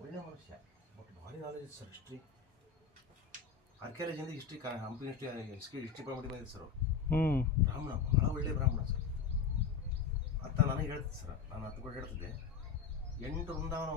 ಒಳ್ಳೆ ಮನುಷ್ಯ, ಬಟ್ ಭಾರಿ ನಾಲೆಜ್ ಸರ್. ಹಿಸ್ಟ್ರಿ, ಆರ್ಕಿಯಾಲಜಿಯಿಂದ ಹಿಸ್ಟ್ರಿ, ಹಂಪಿ ಹಿಸ್ಟ್ರಿ ಡಿಪಾರ್ಟ್ಮೆಂಟ್ ಬಂದಿದೆ ಸರ್ ಅವರು. ಬ್ರಾಹ್ಮಣ, ಭಾಳ ಒಳ್ಳೆ ಬ್ರಾಹ್ಮಣ ಸರ್. ಅಂತ ನನಗೆ ಹೇಳ್ತಿದ್ದೆ ಸರ್, ನಾನು ಹತ್ತು ಕೂಡ ಹೇಳ್ತಿದ್ದೆ 8 ವೃಂದಾವನ